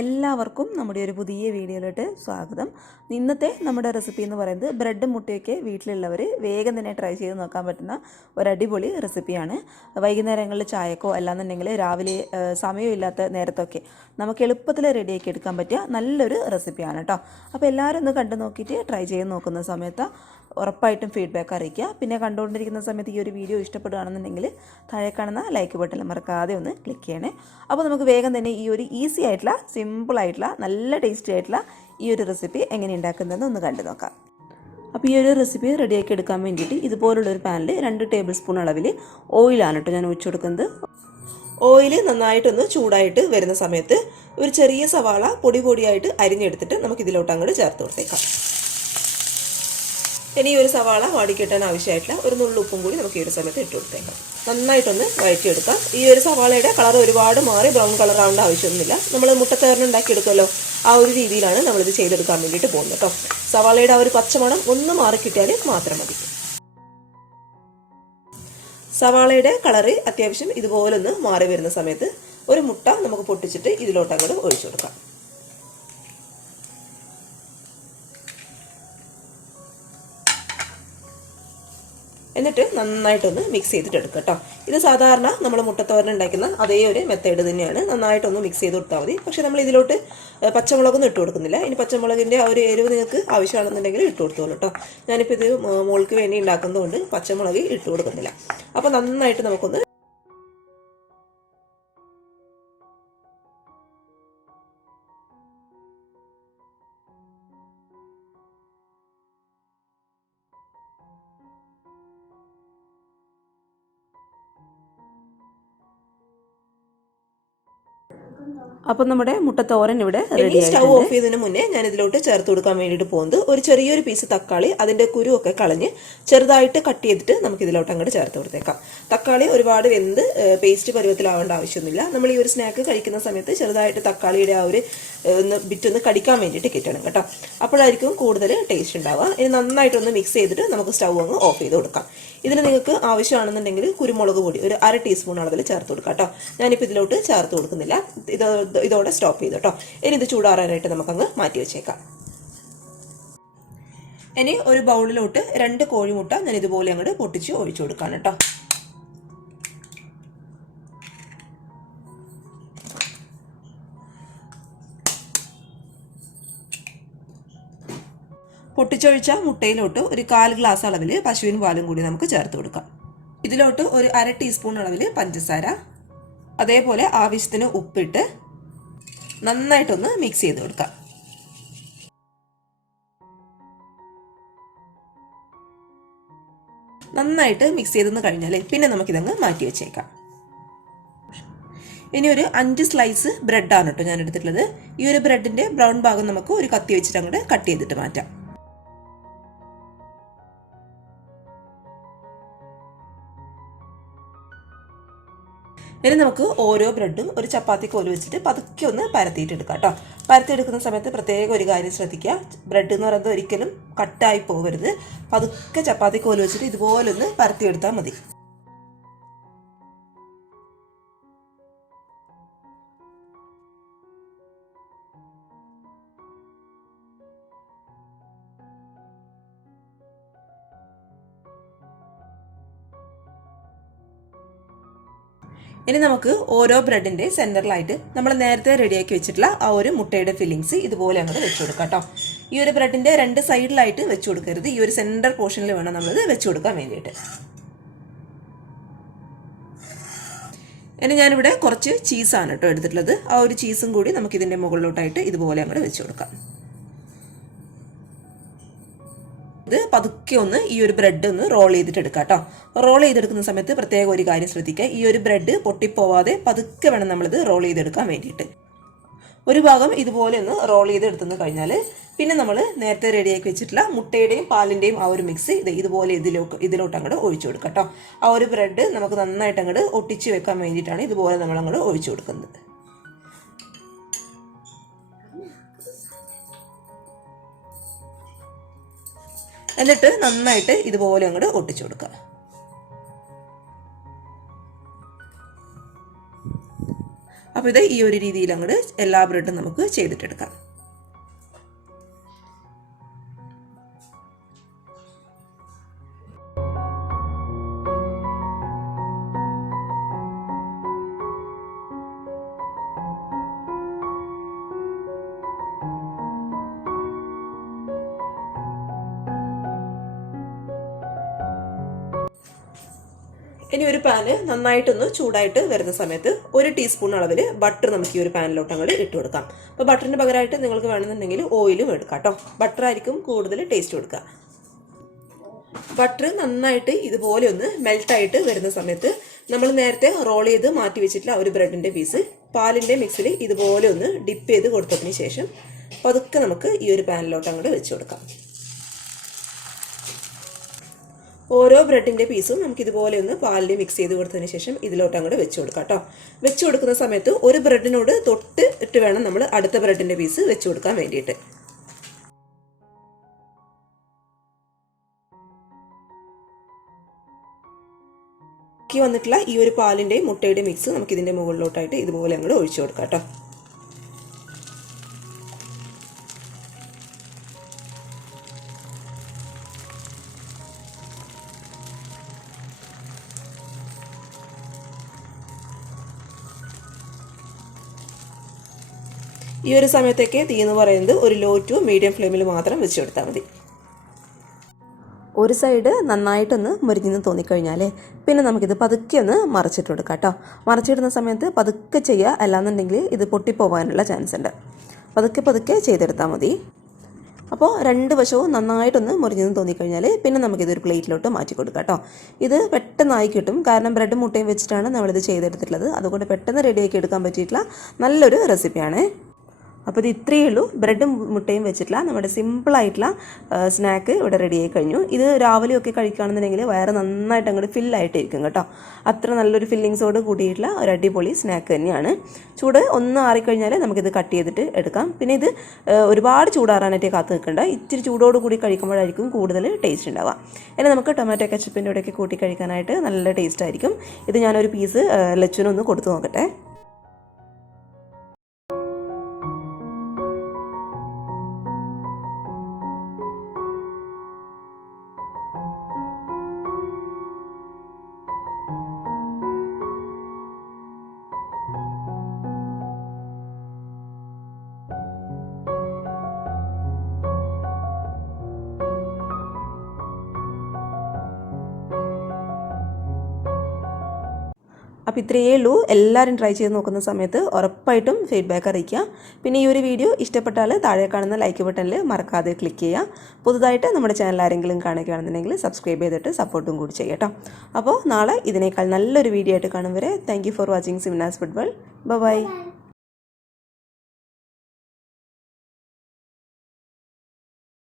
എല്ലാവർക്കും നമ്മുടെ ഒരു പുതിയ വീഡിയോയിലോട്ട് സ്വാഗതം. ഇന്നത്തെ നമ്മുടെ റെസിപ്പി എന്ന് പറയുന്നത് ബ്രെഡും മുട്ടയൊക്കെ വീട്ടിലുള്ളവർ വേഗം തന്നെ ട്രൈ ചെയ്ത് നോക്കാൻ പറ്റുന്ന ഒരു അടിപൊളി റെസിപ്പിയാണ്. വൈകുന്നേരങ്ങളിൽ ചായക്കോ അല്ലാന്നുണ്ടെങ്കിൽ രാവിലെ സമയമില്ലാത്ത നേരത്തൊക്കെ നമുക്ക് എളുപ്പത്തിൽ റെഡിയാക്കി എടുക്കാൻ പറ്റിയ നല്ലൊരു റെസിപ്പിയാണ് കേട്ടോ. അപ്പോൾ എല്ലാവരും ഒന്ന് കണ്ടു നോക്കിയിട്ട് ട്രൈ ചെയ്ത് നോക്കുന്ന സമയത്ത് ഉറപ്പായിട്ടും ഫീഡ്ബാക്ക് അറിയിക്കുക. പിന്നെ കണ്ടുകൊണ്ടിരിക്കുന്ന സമയത്ത് ഈ ഒരു വീഡിയോ ഇഷ്ടപ്പെടുകയാണെന്നുണ്ടെങ്കിൽ താഴെ കാണുന്ന ലൈക്ക് ബട്ടൺ മറക്കാതെ ഒന്ന് ക്ലിക്ക് ചെയ്യണേ. അപ്പോൾ നമുക്ക് വേഗം തന്നെ ഈ ഒരു ഈസി ആയിട്ടുള്ള സിമ്പിളായിട്ടുള്ള നല്ല ടേസ്റ്റി ആയിട്ടുള്ള ഈ ഒരു റെസിപ്പി എങ്ങനെ ഉണ്ടാക്കുന്നതെന്ന് ഒന്ന് കണ്ടു നോക്കാം. അപ്പോൾ ഈ ഒരു റെസിപ്പി റെഡിയാക്കി എടുക്കാൻ വേണ്ടിയിട്ട് ഇതുപോലുള്ളൊരു പാനിൽ 2 ടേബിൾ സ്പൂൺ അളവിൽ ഓയിലാണ് കേട്ടോ ഞാൻ ഒഴിച്ചു കൊടുക്കുന്നത്. ഓയിൽ നന്നായിട്ടൊന്ന് ചൂടായിട്ട് വരുന്ന സമയത്ത് ഒരു ചെറിയ സവാള പൊടിയായിട്ട് അരിഞ്ഞെടുത്തിട്ട് നമുക്ക് ഇതിലോട്ട് അങ്ങോട്ട് ചേർത്ത് കൊടുത്തേക്കാം. ഇനി ഈ ഒരു സവാള വാടിക്കിട്ടാൻ ആവശ്യമായിട്ടുള്ള ഒരു നുള്ളു ഉപ്പും കൂടി നമുക്ക് ഈ ഒരു സമയത്ത് ഇട്ട് കൊടുത്തേക്കാം. നന്നായിട്ടൊന്ന് വഴറ്റിയെടുക്കാം. ഈ ഒരു സവാളയുടെ കളർ ഒരുപാട് മാറി ബ്രൗൺ കളർ ആവേണ്ട ആവശ്യമൊന്നുമില്ല. നമ്മൾ മുട്ടത്തോരൻ ഉണ്ടാക്കിയെടുക്കുമല്ലോ, ആ ഒരു രീതിയിലാണ് നമ്മളിത് ചെയ്തെടുക്കാൻ വേണ്ടിയിട്ട് പോകുന്നത് കേട്ടോ. സവാളയുടെ ആ ഒരു പച്ചമണം ഒന്ന് മാറി കിട്ടിയാൽ മാത്രം മതി. സവാളയുടെ കളറ് അത്യാവശ്യം ഇതുപോലൊന്ന് മാറി വരുന്ന സമയത്ത് ഒരു മുട്ട നമുക്ക് പൊട്ടിച്ചിട്ട് ഇതിലോട്ട് അങ്ങോട്ട് ഒഴിച്ചു കൊടുക്കാം. എന്നിട്ട് നന്നായിട്ടൊന്ന് മിക്സ് ചെയ്തിട്ട് എടുക്കുക കേട്ടോ. ഇത് സാധാരണ നമ്മൾ മുട്ടത്തോരൻ ഉണ്ടാക്കുന്ന അതേ ഒരു മെത്തേഡ് തന്നെയാണ്. നന്നായിട്ടൊന്ന് മിക്സ് ചെയ്ത് കൊടുത്താൽ മതി. പക്ഷേ നമ്മൾ ഇതിലോട്ട് പച്ചമുളകൊന്നും ഇട്ട് കൊടുക്കുന്നില്ല. ഇനി പച്ചമുളകിൻ്റെ ആ ഒരു എരിവ് നിങ്ങൾക്ക് ആവശ്യമാണെന്നുണ്ടെങ്കിൽ ഇട്ട് കൊടുത്തോളൂ കേട്ടോ. ഞാനിപ്പോൾ ഇത് മോൾക്ക് വേണ്ടി ഉണ്ടാക്കുന്നതുകൊണ്ട് പച്ചമുളക് ഇട്ട് കൊടുക്കുന്നില്ല. അപ്പോൾ നന്നായിട്ട് നമുക്കൊന്ന് അപ്പോൾ നമ്മുടെ മുട്ടത്തോരൻ ഇവിടെ റെഡി. സ്റ്റൗ ഓഫ് ചെയ്തതിന് മുന്നേ ഞാൻ ഇതിലോട്ട് ചേർത്ത് കൊടുക്കാൻ വേണ്ടിയിട്ട് പോകുന്നത് ഒരു ചെറിയൊരു പീസ് തക്കാളി, അതിൻ്റെ കുരുവൊക്കെ കളഞ്ഞ് ചെറുതായിട്ട് കട്ട് ചെയ്തിട്ട് നമുക്ക് ഇതിലോട്ട് അങ്ങോട്ട് ചേർത്ത് കൊടുത്തേക്കാം. തക്കാളി ഒരുപാട് വെന്ത് പേസ്റ്റ് പരുവത്തിലാവേണ്ട ആവശ്യമൊന്നുമില്ല. നമ്മൾ ഈ ഒരു സ്നാക്ക് കഴിക്കുന്ന സമയത്ത് ചെറുതായിട്ട് തക്കാളിയുടെ ആ ഒരു ബിറ്റൊന്ന് കടിക്കാൻ വേണ്ടിയിട്ട് കിട്ടണം കേട്ടോ. അപ്പോഴായിരിക്കും കൂടുതൽ ടേസ്റ്റ് ഉണ്ടാവുക. ഇനി നന്നായിട്ടൊന്ന് മിക്സ് ചെയ്തിട്ട് നമുക്ക് സ്റ്റൗ അങ്ങ് ഓഫ് ചെയ്ത് കൊടുക്കാം. ഇതിൽ നിങ്ങൾക്ക് ആവശ്യമാണെന്നുണ്ടെങ്കിൽ കുരുമുളക് പൊടി ഒരു 1/2 ടീസ്പൂൺ അളവിൽ ചേർത്ത് കൊടുക്കാം കേട്ടോ. ഞാനിപ്പോൾ ഇതിലോട്ട് ചേർത്ത് കൊടുക്കുന്നില്ല. ഇതോടെ സ്റ്റോപ്പ് ചെയ്തു കേട്ടോ. ഇനി ഇത് ചൂടാറാനായിട്ട് നമുക്കങ്ങ് മാറ്റി വെച്ചേക്കാം. ഇനി ഒരു ബൗളിലോട്ട് 2 കോഴിമുട്ട ഞാൻ ഇതുപോലെ അങ്ങോട്ട് പൊട്ടിച്ച് ഒഴിച്ചു കൊടുക്കാം കേട്ടോ. പൊട്ടിച്ചൊഴിച്ച മുട്ടയിലോട്ട് ഒരു 1/4 ഗ്ലാസ് അളവിൽ പശുവിൻ പാലും കൂടി നമുക്ക് ചേർത്ത് കൊടുക്കാം. ഇതിലോട്ട് ഒരു 1/2 ടീസ്പൂൺ അളവിൽ പഞ്ചസാര, അതേപോലെ ആവശ്യത്തിന് ഉപ്പിട്ട് നന്നായിട്ടൊന്ന് മിക്സ് ചെയ്ത് കൊടുക്കാം. നന്നായിട്ട് മിക്സ് ചെയ്തെന്ന് കഴിഞ്ഞാൽ പിന്നെ നമുക്കിതങ്ങ് മാറ്റി വെച്ചേക്കാം. ഇനി ഒരു 5 സ്ലൈസ് ബ്രെഡാണ് കേട്ടോ ഞാൻ എടുത്തിട്ടുള്ളത്. ഈ ഒരു ബ്രെഡിൻ്റെ ബ്രൗൺ ഭാഗം നമുക്ക് ഒരു കത്തി വെച്ചിട്ട് അങ്ങോട്ട് കട്ട് ചെയ്തിട്ട് മാറ്റാം. ഇനി നമുക്ക് ഓരോ ബ്രെഡും ഒരു ചപ്പാത്തി കോല് വെച്ചിട്ട് പതുക്കെ ഒന്ന് പരത്തിയിട്ടെടുക്കാം കേട്ടോ. പരത്തിയെടുക്കുന്ന സമയത്ത് പ്രത്യേകം ഒരു കാര്യം ശ്രദ്ധിക്കുക. ബ്രെഡ് എന്ന് പറയുന്നത് ഒരിക്കലും കട്ടായി പോകരുത്. പതുക്കെ ചപ്പാത്തി കോല് വെച്ചിട്ട് ഇതുപോലെ ഒന്ന് പരത്തിയെടുത്താൽ മതി. ഇനി നമുക്ക് ഓരോ ബ്രെഡിൻ്റെ സെൻറ്ററിലായിട്ട് നമ്മൾ നേരത്തെ റെഡിയാക്കി വെച്ചിട്ടുള്ള ആ ഒരു മുട്ടയുടെ ഫില്ലിങ്സ് ഇതുപോലെ അങ്ങോട്ട് വെച്ച് കൊടുക്കാം കേട്ടോ. ഈ ഒരു ബ്രെഡിൻ്റെ 2 സൈഡിലായിട്ട് വെച്ച് കൊടുക്കരുത്. ഈ ഒരു സെൻറ്റർ പോർഷനിൽ വേണം നമ്മളിത് വെച്ച് കൊടുക്കാൻ വേണ്ടിയിട്ട്. ഇനി ഞാനിവിടെ കുറച്ച് ചീസാണ് കേട്ടോ എടുത്തിട്ടുള്ളത്. ആ ഒരു ചീസും കൂടി നമുക്കിതിൻ്റെ മുകളിലോട്ടായിട്ട് ഇതുപോലെ അങ്ങോട്ട് വെച്ച് കൊടുക്കാം. ഇത് പതുക്കെ ഒന്ന് ഈ ഒരു ബ്രെഡ് ഒന്ന് റോൾ ചെയ്തിട്ട് എടുക്കാം കേട്ടോ. റോൾ ചെയ്തെടുക്കുന്ന സമയത്ത് പ്രത്യേകം ഒരു കാര്യം ശ്രദ്ധിക്കുക. ഈ ഒരു ബ്രെഡ് പൊട്ടിപ്പോവാതെ പതുക്കെ വേണം നമ്മളിത് റോൾ ചെയ്തെടുക്കാൻ വേണ്ടിയിട്ട്. ഒരു ഭാഗം ഇതുപോലെ ഒന്ന് റോൾ ചെയ്തെടുത്തെന്ന് കഴിഞ്ഞാൽ പിന്നെ നമ്മൾ നേരത്തെ റെഡിയാക്കി വെച്ചിട്ടുള്ള മുട്ടയുടെയും പാലിൻ്റെയും ആ ഒരു മിക്സ് ഇതുപോലെ ഇതിലോട്ട് അങ്ങോട്ട് ഒഴിച്ചു കൊടുക്കാം കേട്ടോ. ആ ഒരു ബ്രെഡ് നമുക്ക് നന്നായിട്ട് അങ്ങോട്ട് ഒട്ടിച്ച് വെക്കാൻ വേണ്ടിയിട്ടാണ് ഇതുപോലെ നമ്മൾ അങ്ങോട്ട് ഒഴിച്ചു കൊടുക്കുന്നത്. എന്നിട്ട് നന്നായിട്ട് ഇതുപോലെ അങ്ങോട്ട് ഒട്ടിച്ചു കൊടുക്കുക. അപ്പോൾ ഇത് ഈ ഒരു രീതിയിൽ അങ്ങോട്ട് എല്ലാ ബ്രെഡും നമുക്ക് ചെയ്തിട്ടെടുക്കാം. ഇനി ഒരു പാന് നന്നായിട്ടൊന്ന് ചൂടായിട്ട് വരുന്ന സമയത്ത് 1 ടീസ്പൂൺ അളവിൽ ബട്ടർ നമുക്ക് ഈ ഒരു പാനിലോട്ട് അങ്ങോട്ട് ഇട്ട് കൊടുക്കാം. അപ്പോൾ ബട്ടറിന് പകരമായിട്ട് നിങ്ങൾക്ക് വേണമെന്നുണ്ടെങ്കിൽ ഓയിലും എടുക്കാം കേട്ടോ. ബട്ടർ ആയിരിക്കും കൂടുതൽ ടേസ്റ്റ് കൊടുക്കുക. ബട്ടർ നന്നായിട്ട് ഇതുപോലെ ഒന്ന് മെൽട്ടായിട്ട് വരുന്ന സമയത്ത് നമ്മൾ നേരത്തെ റോൾ ചെയ്ത് മാറ്റി വെച്ചിട്ടുള്ള ഒരു ബ്രെഡിൻ്റെ പീസ് പാലിൻ്റെ മിക്സിൽ ഇതുപോലെ ഒന്ന് ഡിപ്പ് ചെയ്ത് കൊടുത്തതിന് ശേഷം പതുക്കെ നമുക്ക് ഈ ഒരു പാനിലോട്ട് അങ്ങോട്ട് വെച്ച് കൊടുക്കാം. ഓരോ ബ്രെഡിൻ്റെ പീസും നമുക്ക് ഇതുപോലെ ഒന്ന് പാലിൽ മിക്സ് ചെയ്ത് കൊടുത്തതിന് ശേഷം ഇതിലോട്ട് അങ്ങോട്ട് വെച്ച് കൊടുക്കാം കേട്ടോ. വെച്ച് കൊടുക്കുന്ന സമയത്ത് ഒരു ബ്രെഡിനോട് തൊട്ട് ഇട്ട് വേണം നമ്മൾ അടുത്ത ബ്രെഡിൻ്റെ പീസ് വെച്ച് കൊടുക്കാൻ വേണ്ടിയിട്ട്. വന്നിട്ടുള്ള ഈ ഒരു പാലിൻ്റെയും മുട്ടയുടെയും മിക്സ് നമുക്ക് ഇതിൻ്റെ മുകളിലോട്ടായിട്ട് ഇതുപോലെ അങ്ങോട്ട് ഒഴിച്ചു കൊടുക്കാം കേട്ടോ. ഈ ഒരു സമയത്തേക്ക് തീ എന്ന് പറയുന്നത് ഒരു ലോ ടു മീഡിയം ഫ്ലെയിമിൽ മാത്രം വെച്ച് കൊടുത്താൽ മതി. ഒരു സൈഡ് നന്നായിട്ടൊന്ന് മുരിഞ്ഞെന്ന് തോന്നിക്കഴിഞ്ഞാൽ പിന്നെ നമുക്കിത് പതുക്കെ ഒന്ന് മറിച്ചിട്ട് കൊടുക്കാം കേട്ടോ. മറിച്ചിടുന്ന സമയത്ത് പതുക്കെ ചെയ്യുക, അല്ലാന്നുണ്ടെങ്കിൽ ഇത് പൊട്ടിപ്പോകാനുള്ള ചാൻസ് ഉണ്ട്. പതുക്കെ ചെയ്തെടുത്താൽ മതി. അപ്പോൾ 2 വശവും നന്നായിട്ടൊന്ന് മുരിഞ്ഞെന്ന് തോന്നിക്കഴിഞ്ഞാൽ പിന്നെ നമുക്കിതൊരു പ്ലേറ്റിലോട്ട് മാറ്റി കൊടുക്കാം കേട്ടോ. ഇത് പെട്ടെന്നായി കിട്ടും, കാരണം ബ്രെഡും മുട്ടയും വെച്ചിട്ടാണ് നമ്മളിത് ചെയ്തെടുത്തിട്ടുള്ളത്. അതുകൊണ്ട് പെട്ടെന്ന് റെഡിയാക്കി എടുക്കാൻ പറ്റിയിട്ടുള്ള നല്ലൊരു റെസിപ്പിയാണ്. അപ്പോൾ ഇത് ഇത്രയേ ഉള്ളൂ. ബ്രെഡും മുട്ടയും വെച്ചിട്ടുള്ള നമ്മുടെ സിമ്പിളായിട്ടുള്ള സ്നാക്ക് ഇവിടെ റെഡിയായി കഴിഞ്ഞു. ഇത് രാവിലെയൊക്കെ കഴിക്കുകയാണെന്നുണ്ടെങ്കിൽ വയറ് നന്നായിട്ട് അങ്ങോട്ട് ഫില്ലായിട്ടിരിക്കും കേട്ടോ. അത്ര നല്ലൊരു ഫില്ലിങ്സോട് കൂടിയിട്ടുള്ള ഒരു അടിപൊളി സ്നാക്ക് തന്നെയാണ്. ചൂട് ഒന്ന് ആറിക്കഴിഞ്ഞാൽ നമുക്കിത് കട്ട് ചെയ്തിട്ട് എടുക്കാം. പിന്നെ ഇത് ഒരുപാട് ചൂടാറാനായിട്ട് കാത്ത് നിൽക്കേണ്ട. ഇത്തിരി ചൂടോട് കൂടി കഴിക്കുമ്പോഴായിരിക്കും കൂടുതൽ ടേസ്റ്റ് ഉണ്ടാവുക. ഇനി നമുക്ക് ടൊമാറ്റോ കെച്ചപ്പിൻ്റെ കൂടെയൊക്കെ കൂട്ടി കഴിക്കാനായിട്ട് നല്ല ടേസ്റ്റ് ആയിരിക്കും. ഇത് ഞാനൊരു പീസ് ലച്ചുനൊന്ന് കൊടുത്തു നോക്കട്ടെ. അപ്പോൾ ഇത്രയേ ഉള്ളൂ. എല്ലാവരും ട്രൈ ചെയ്ത് നോക്കുന്ന സമയത്ത് ഉറപ്പായിട്ടും ഫീഡ്ബാക്ക് അറിയിക്കുക. പിന്നെ ഈ ഒരു വീഡിയോ ഇഷ്ടപ്പെട്ടാൽ താഴെ കാണുന്ന ലൈക്ക് ബട്ടണിൽ മറക്കാതെ ക്ലിക്ക് ചെയ്യുക. പുതുതായിട്ട് നമ്മുടെ ചാനൽ ആരെങ്കിലും കാണുകയാണെന്നുണ്ടെങ്കിൽ സബ്സ്ക്രൈബ് ചെയ്തിട്ട് സപ്പോർട്ടും കൂടി ചെയ്യട്ടോ. അപ്പോൾ നാളെ ഇതിനേക്കാൾ നല്ലൊരു വീഡിയോ ആയിട്ട് കാണും വരെ thank you for watching Simna's food world. By.